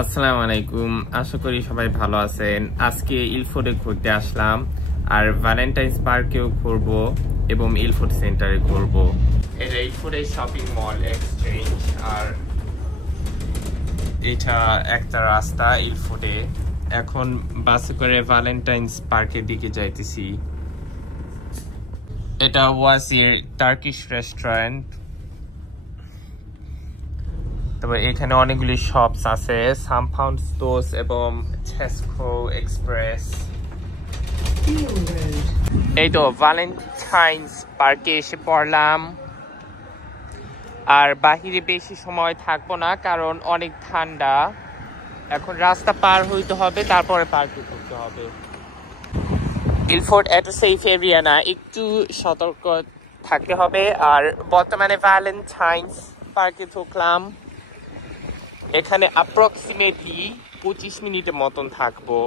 আসসালামু আলাইকুম, আশা করি সবাই ভালো আছেন। আজকে ইলফোর্ডে ঘুরতে আসলাম, আর ভ্যালেন্টাইন্স পার্কেও ঘুরবো এবং ইলফোর্ড সেন্টারে ঘুরবো। এটা ইলফোর্ডের শপিং মল এক্সচেঞ্জ, আর এটা একটা রাস্তা ইলফোর্ডে। এখন বাসে করে ভ্যালেন্টাইন্স পার্কের দিকে যাইতেছি। এটা ওয়াসির টার্কিশ রেস্টুরেন্ট। তবে এখানে অনেকগুলি শপস আছে, সামফাউন্ড স্টোর্স এবং টেস্কো এক্সপ্রেস। এই তো ভ্যালেন্টাইন্স পার্কে এসে পড়লাম, আর বাহিরে বেশি সময় থাকবো না কারণ অনেক ঠান্ডা। এখন রাস্তা পার হইতে হবে, তারপরে পার্কে ঢুকতে হবে। ইলফোর্ড এত সেফ এরিয়া না, একটু সতর্ক থাকতে হবে। আর বর্তমানে ভ্যালেন্টাইন্স পার্কে ঢুকলাম, এখানে অ্যাপ্রক্সিমেটলি 25 মিনিটের মতন থাকবো।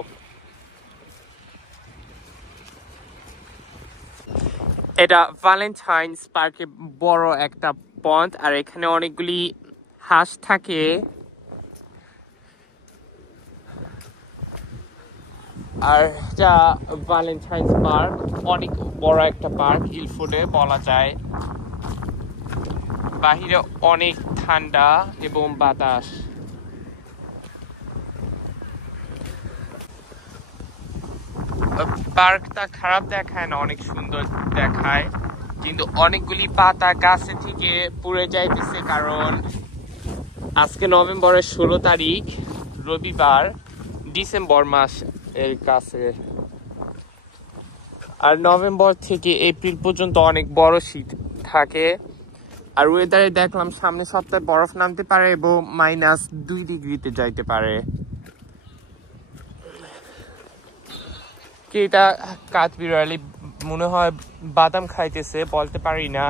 এটা ভ্যালেন্টাইন্স পার্কে বড় একটা পন্ড, আর এখানে অনেকগুলি হাঁস থাকে। আর যা ভ্যালেন্টাইন্স পার্ক অনেক বড় একটা পার্ক ইলফোর্ডে বলা যায়। বাহিরে অনেক ঠান্ডা এবং বাতাস। পার্কটা খারাপ দেখায় না, অনেক সুন্দর দেখায়, কিন্তু অনেকগুলি পাতা গাছে থেকে পড়ে যাইতেছে কারণ আজকে নভেম্বরের 16 তারিখ, রবিবার, ডিসেম্বর মাস এর কাছে। আর নভেম্বর থেকে এপ্রিল পর্যন্ত অনেক বড় শীত থাকে। আর ওয়েদারে দেখলাম সামনে সপ্তাহে বরফ নামতে পারে এবং -2 ডিগ্রিতে যাইতে পারে। এটা কাঠবিড়ালি মনে হয় বাদাম খাইতেছে, বলতে পারি না।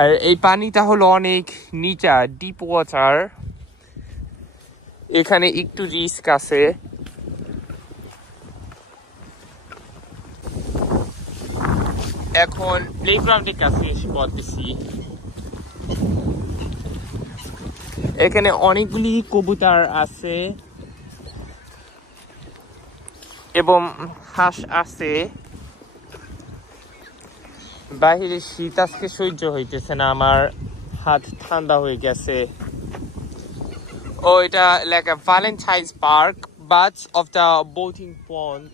আর এই পানিটা হলো অনেক নিচা, ডিপ ওয়াটার, এখানে একটু রিস্ক আছে। এখন প্লেগ্রাউন্ডের কাছে এসে পড়তেছি। এখানে অনেকগুলি কবুতর আছে এবং হাঁস আছে। বাহিরে শীত আজকে সহ্য হইতেছে না, আমার হাত ঠান্ডা হয়ে গেছে। ও এটা লেখা Valentine's park, birds of the boating pond.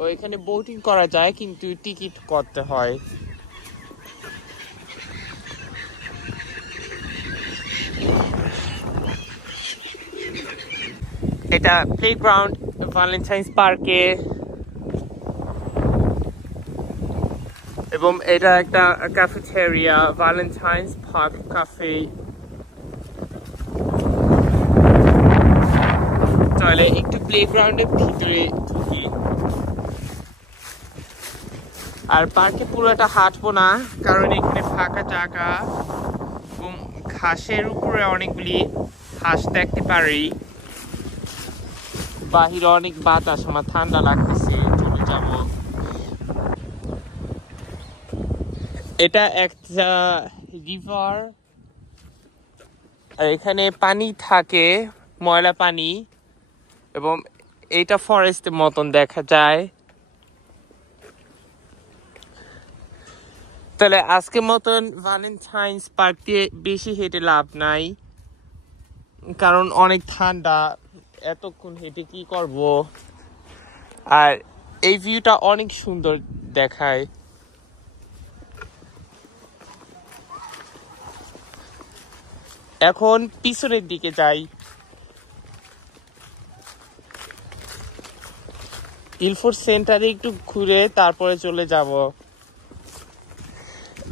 ও এখানে বোটিং করা যায় কিন্তু টিকিট করতে হয়। এটা প্লেগ্রাউন্ড ভ্যালেন্টাইন্স পার্কে, এবং এটা একটা ক্যাফেটেরিয়া, ভ্যালেন্টাইন্স পার্ক ক্যাফে। তাহলে একটু প্লেগ্রাউন্ডের ভিতরে ঢুকি। আর পার্কে পুরোটা হাঁটবো না কারণ এখানে ফাঁকা জায়গা এবং ঘাসের উপরে অনেকগুলি হাঁস দেখতে পারি। বাহিরে অনেক বাতাস, আমার ঠান্ডা লাগতেছে, চলে যাব। এটা একটা রিভার, আর এখানে পানি থাকে, ময়লা পানি, এবং এইটা ফরেস্টের মতন দেখা যায়। তাহলে আজকের মতন ভ্যালেন্টাইন্স পার্ক দিয়ে বেশি হেঁটে লাভ নাই কারণ অনেক ঠান্ডা, এতক্ষণ হেঁটে কি করব। আর এই ভিউটা অনেক সুন্দর দেখায়। এখন পিছনের দিকে যাই। ইলফোর্ড সেন্টারে একটু ঘুরে তারপরে চলে যাব।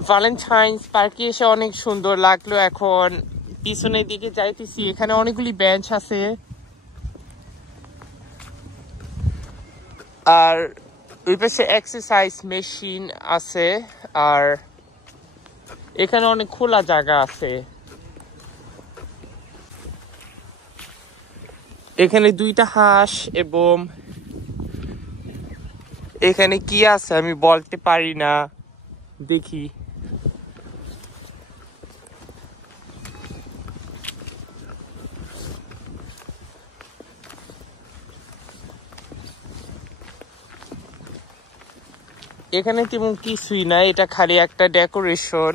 ভ্যালেন্টাইন্স পার্কে এসে অনেক সুন্দর লাগলো। এখন পিছনের দিকে যাইতেছি, এখানে অনেকগুলি বেঞ্চ আছে, আর ওই পাশে এক্সারসাইজ মেশিন আছে, আর এখানে অনেক খোলা জায়গা আছে। এখানে 2টা হাঁস, এবং এখানে কি আছে আমি বলতে পারি না, দেখি। এখানে তেমন কিছুই না, এটা খালি একটা ডেকোরেশন।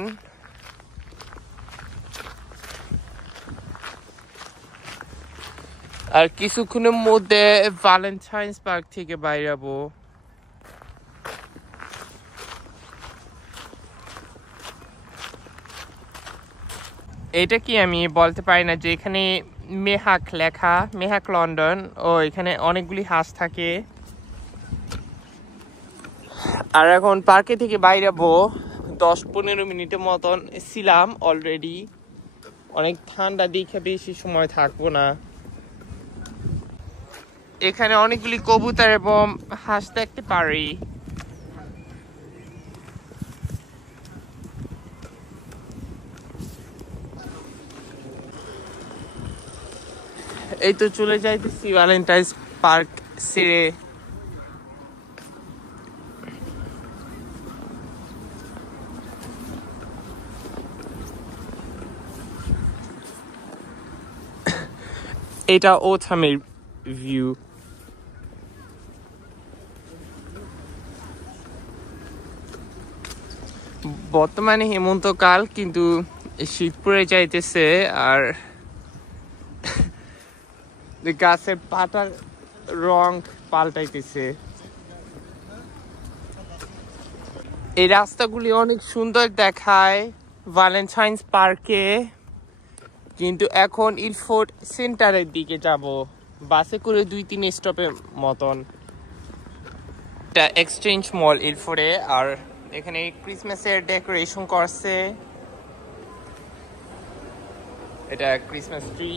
আর কিছুক্ষণের মধ্যে ভ্যালেন্টাইন্স পার্ক থেকে বাইরাবো। এটা কি আমি বলতে পারি না যে এখানে মেহাক লেখা, মেহাক লন্ডন। ও এখানে অনেকগুলি হাঁস থাকে। আর এখন পার্কে থেকে বাইরাবো, 10-15 মিনিটের মতন ছিলাম অলরেডি। অনেক ঠান্ডা দেখে বেশি সময় থাকবো না। এখানে অনেকগুলি কবুতর এবং হাঁস দেখতে পারি। এই তো চলে যাইতেছি ভ্যালেন্টাইন্স পার্ক ছেড়ে। এটা ওথামের ভিউ। বর্তমানে হেমন্তকাল, কিন্তু শীত পড়ে যাইতেছে। আর গাছের পাতার রং পাল্টাইতেছে। এই রাস্তাগুলি অনেক সুন্দর দেখায় ভ্যালেন্টাইন্স পার্কে, কিন্তু এখন ইলফোর্ড সেন্টারের দিকে যাব বাসে করে 2-3 স্টপের মতন। এটা এক্সচেঞ্জ মল ইলফোর্ডে। আর এখানে ক্রিসমাসের ডেকোরেশন করছে। এটা ক্রিসমাস ট্রি,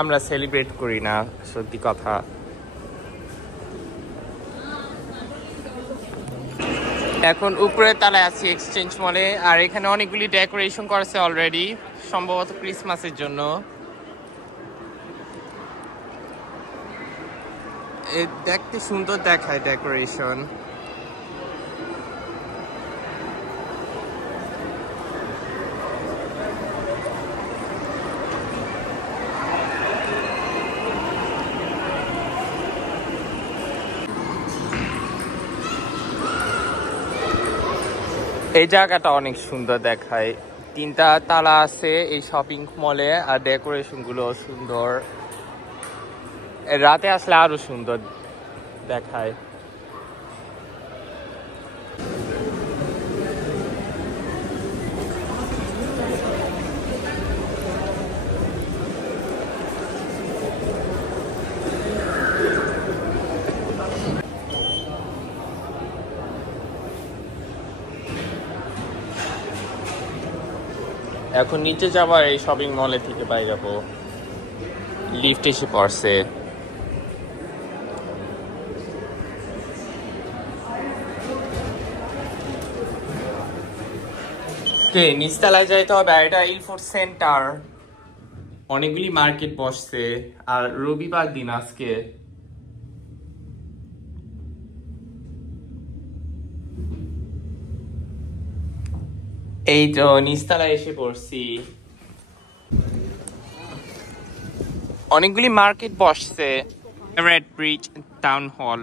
আমরা সেলিব্রেট করি না সত্যি কথা। এখন উপরের তলায় আছি এক্সচেঞ্জ মলে। আর এখানে অনেকগুলি ডেকোরেশন করছে অলরেডি, সম্ভবত ক্রিসমাসের জন্য। দেখতে সুন্দর দেখায় ডেকোরেশন। এই জায়গাটা অনেক সুন্দর দেখায়। 3টা তালা আছে এই শপিং মলে। আর ডেকোরেশন গুলো সুন্দর, রাতে আসলে আরো সুন্দর দেখায়। এখন নিচে যাবার এই শপিং মলে থেকে বাইরাবো, লিফট এসে পড়ছে। নিচতলায় যাইতে হবে। এটা ইলফোর্ড সেন্টার, অনেকগুলি মার্কেট বসছে। আর রবিবার দিন আজকে। এই তো নিচতলায় এসে পড়ছি। অনেকগুলি মার্কেট বসছে। Red bridge town hall.